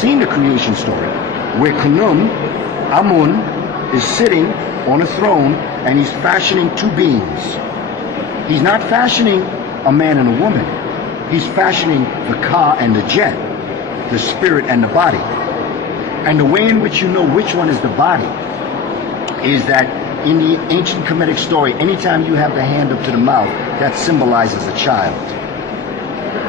seen the creation story where Khnum, Amun, is sitting on a throne and he's fashioning two beings. He's not fashioning a man and a woman. He's fashioning the Ka and the Jet, the spirit and the body. And the way in which you know which one is the body is that in the ancient Kemetic story, anytime you have the hand up to the mouth, that symbolizes a child.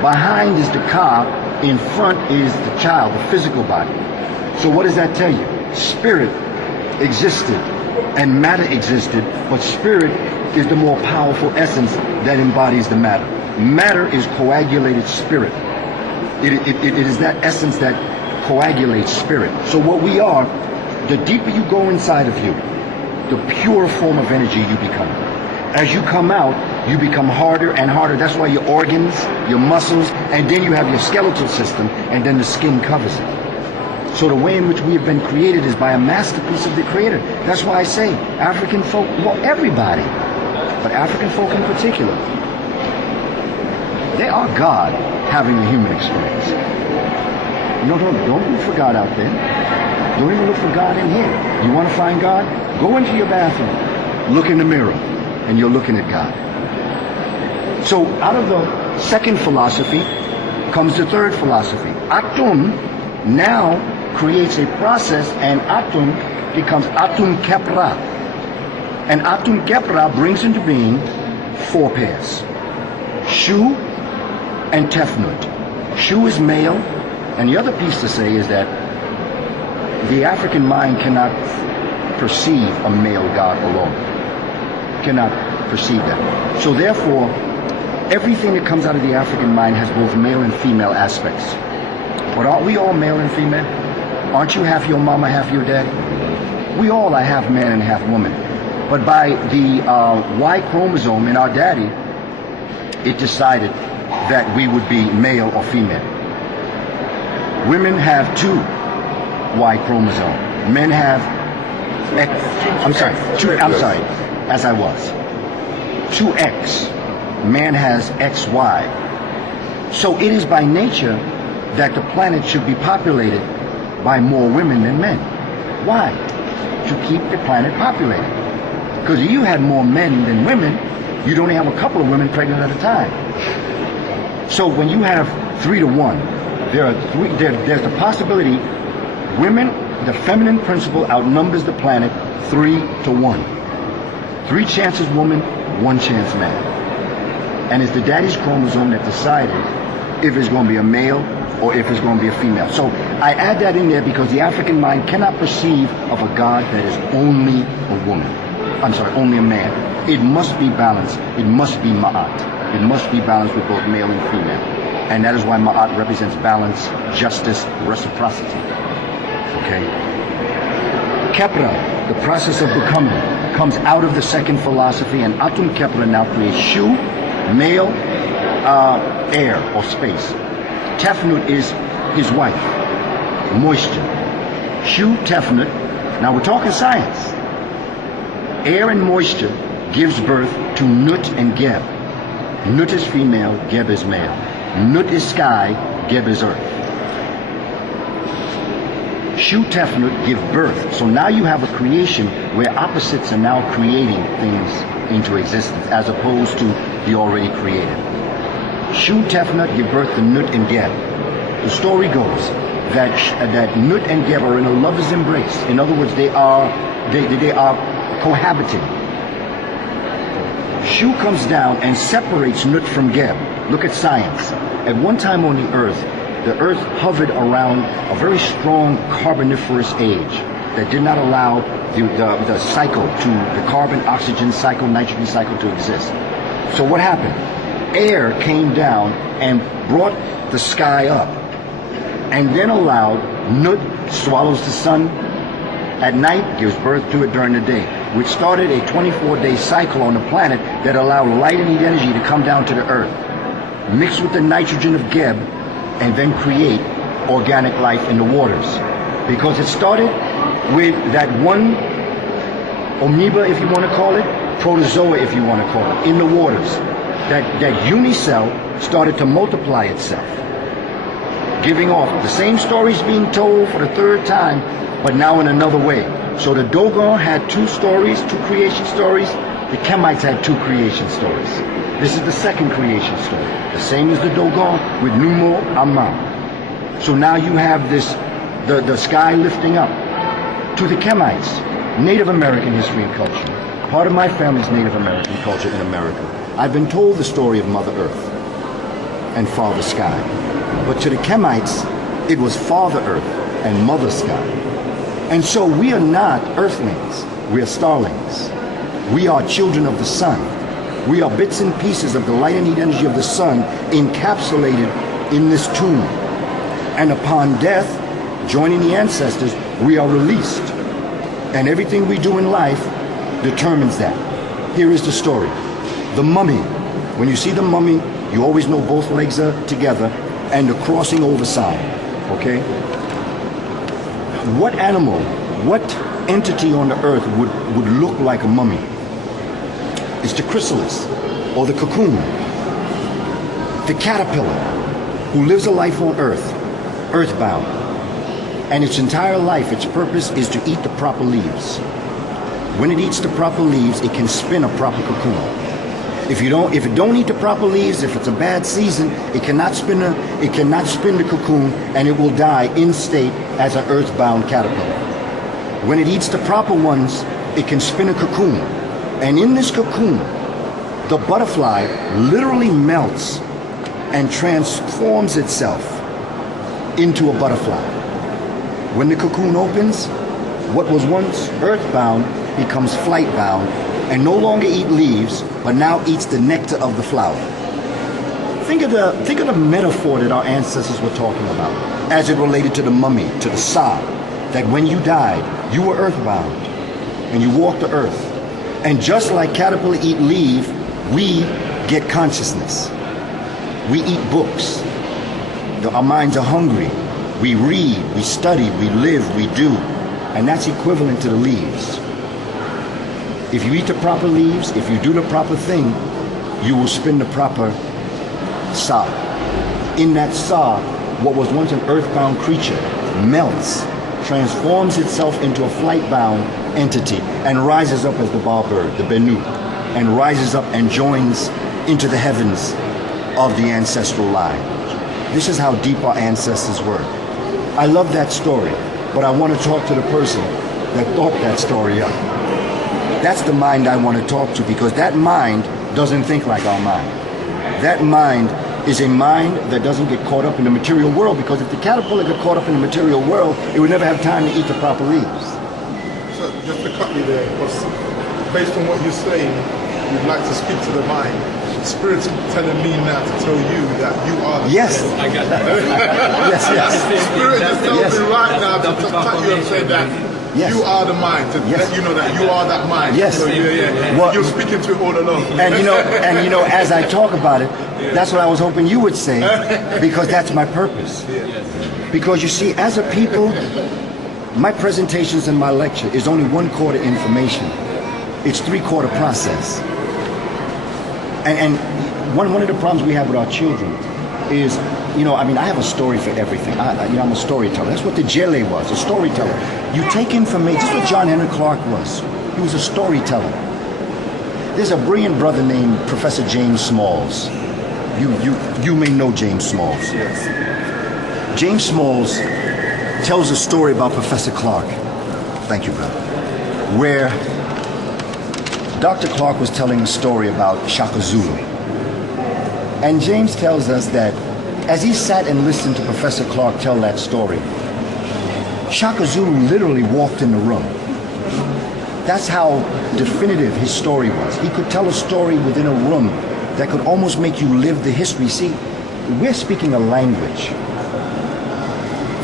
Behind is the Ka, in front is the child, the physical body. So what does that tell you? Spirit existed and matter existed, but spirit is the more powerful essence that embodies the matter. Matter is coagulated spirit. It is that essence that coagulates spirit. So what we are, the deeper you go inside of you, the pure form of energy you become. As you come out, you become harder and harder. That's why your organs, your muscles, and then you have your skeletal system, and then the skin covers it. So the way in which we have been created is by a masterpiece of the Creator. That's why I say African folk, well, everybody, but African folk in particular, they are God having a human experience. No, don't look for God out there. Don't even look for God in here. You want to find God? Go into your bathroom, look in the mirror, and you're looking at God. So out of the second philosophy comes the third philosophy. Atum now creates a process, and Atum becomes Atum Kepra. And Atum Kepra brings into being four pairs: Shu and Tefnut. Shu is male, and the other piece to say is that the African mind cannot perceive a male God alone. Cannot perceive that. So therefore, everything that comes out of the African mind has both male and female aspects. But aren't we all male and female? Aren't you half your mama, half your daddy? We all are half man and half woman. But by the Y chromosome in our daddy, it decided that we would be male or female. Women have two Y chromosome. Men have as I was. 2X. Man has XY. So it is by nature that the planet should be populated by more women than men. Why? To keep the planet populated. Because if you had more men than women, you'd only have a couple of women pregnant at a time. So when you have 3 to 1, there's the possibility women, the feminine principle outnumbers the planet 3 to 1. 3 chances woman, 1 chance man. And it's the daddy's chromosome that decided if it's going to be a male or if it's going to be a female. So I add that in there because the African mind cannot perceive of a God that is only a woman. Only a man. It must be balanced. It must be Ma'at. It must be balanced with both male and female. And that is why Ma'at represents balance, justice, reciprocity. Okay? Kepra, the process of becoming, comes out of the second philosophy, and Atum Kepra now creates Shu, male, air or space. Tefnut is his wife, moisture. Shu Tefnut, now we're talking science. Air and moisture gives birth to Nut and Geb. Nut is female, Geb is male. Nut is sky, Geb is earth. Shu Tefnut give birth. So now you have a creation where opposites are now creating things into existence as opposed to the already created. Shu Tefnut give birth to Nut and Geb. The story goes that Nut and Geb are in a lover's embrace. In other words, they are cohabiting. Shu comes down and separates Nut from Geb. Look at science. At one time on the Earth hovered around a very strong carboniferous age that did not allow the cycle the carbon-oxygen cycle, nitrogen cycle to exist. So what happened? Air came down and brought the sky up and then allowed Nut swallows the sun at night, gives birth to it during the day, which started a 24-day cycle on the planet that allowed light and heat energy to come down to the earth, mix with the nitrogen of Geb, and then create organic life in the waters. Because it started with that one amoeba, if you want to call it, protozoa, if you want to call it, in the waters. That unicell started to multiply itself. giving off the same stories being told for the third time, but now in another way. So the Dogon had two stories, two creation stories. The Kemites had two creation stories. This is the second creation story, the same as the Dogon with Numo Amma. So now you have this, the sky lifting up. To the Kemites, Native American history and culture. Part of my family's Native American culture in America. I've been told the story of Mother Earth and Father Sky. But to the Kemites, it was Father Earth and Mother Sky. And so we are not earthlings, we are starlings. We are children of the sun. We are bits and pieces of the light and heat energy of the sun encapsulated in this tomb. And upon death, joining the ancestors, we are released. And everything we do in life determines that. Here is the story. The mummy. When you see the mummy, you always know both legs are together and the crossing over sign. Okay? What animal, what entity on the earth would look like a mummy? It's the chrysalis or the cocoon. The caterpillar who lives a life on earth, earthbound. And its entire life, its purpose is to eat the proper leaves. When it eats the proper leaves, it can spin a proper cocoon. If it don't eat the proper leaves, if it's a bad season, it cannot spin the cocoon, and it will die in state as an earthbound caterpillar. When it eats the proper ones, it can spin a cocoon. And in this cocoon, the butterfly literally melts and transforms itself into a butterfly. When the cocoon opens, what was once earthbound becomes flightbound and no longer eat leaves, but now eats the nectar of the flower. Think of the metaphor that our ancestors were talking about as it related to the mummy, to the Sa, that when you died, you were earthbound and you walked the earth. And just like caterpillar eat leaf, we get consciousness. We eat books. Our minds are hungry. We read, we study, we live, we do. And that's equivalent to the leaves. If you eat the proper leaves, if you do the proper thing, you will spin the proper Sa. In that Sa, what was once an earthbound creature melts, transforms itself into a flight-bound entity, and rises up as the bar bird, the Bennu, and rises up and joins into the heavens of the ancestral line. This is how deep our ancestors were. I love that story, but I want to talk to the person that thought that story up. That's the mind I want to talk to, because that mind doesn't think like our mind. That mind is a mind that doesn't get caught up in the material world, because if the caterpillar got caught up in the material world, it would never have time to eat the proper leaves. So just to cut you there, because based on what you're saying, you'd like to speak to the mind. Spirit's telling me now to tell you that you are the Yes. mind. I got that. Yes, yes. Spirit just tells Yes. me right now to cut you and say that Yes. you are the mind, to Yes. let you know that you are that mind. Yes. So yeah. Well, you're speaking to it all along. And you know, as I talk about it, that's what I was hoping you would say, because that's my purpose. Because you see, as a people, my presentations and my lecture is only 1/4 information. It's 3/4 process. And one of the problems we have with our children is, I have a story for everything. I'm a storyteller. That's what the Jele was, a storyteller. You take information. This is what John Henry Clark was. He was a storyteller. There's a brilliant brother named Professor James Smalls. You may know James Smalls. Yes. James Smalls tells a story about Professor Clark. Thank you, brother. Where Dr. Clark was telling a story about Shaka Zulu. And James tells us that as he sat and listened to Professor Clark tell that story, Shaka Zulu literally walked in the room. That's how definitive his story was. He could tell a story within a room that could almost make you live the history. See, we're speaking a language.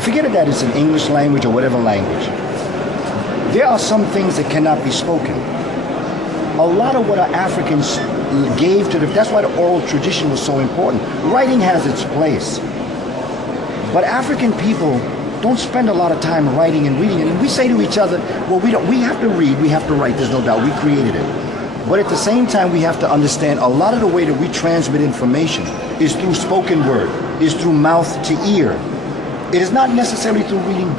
Forget it that it's an English language or whatever language. There are some things that cannot be spoken. A lot of what our Africans gave to that's why the oral tradition was so important. Writing has its place. But African people don't spend a lot of time writing and reading. And we say to each other, well, we have to read, we have to write, there's no doubt, we created it. But at the same time, we have to understand a lot of the way that we transmit information is through spoken word, is through mouth to ear. It is not necessarily through reading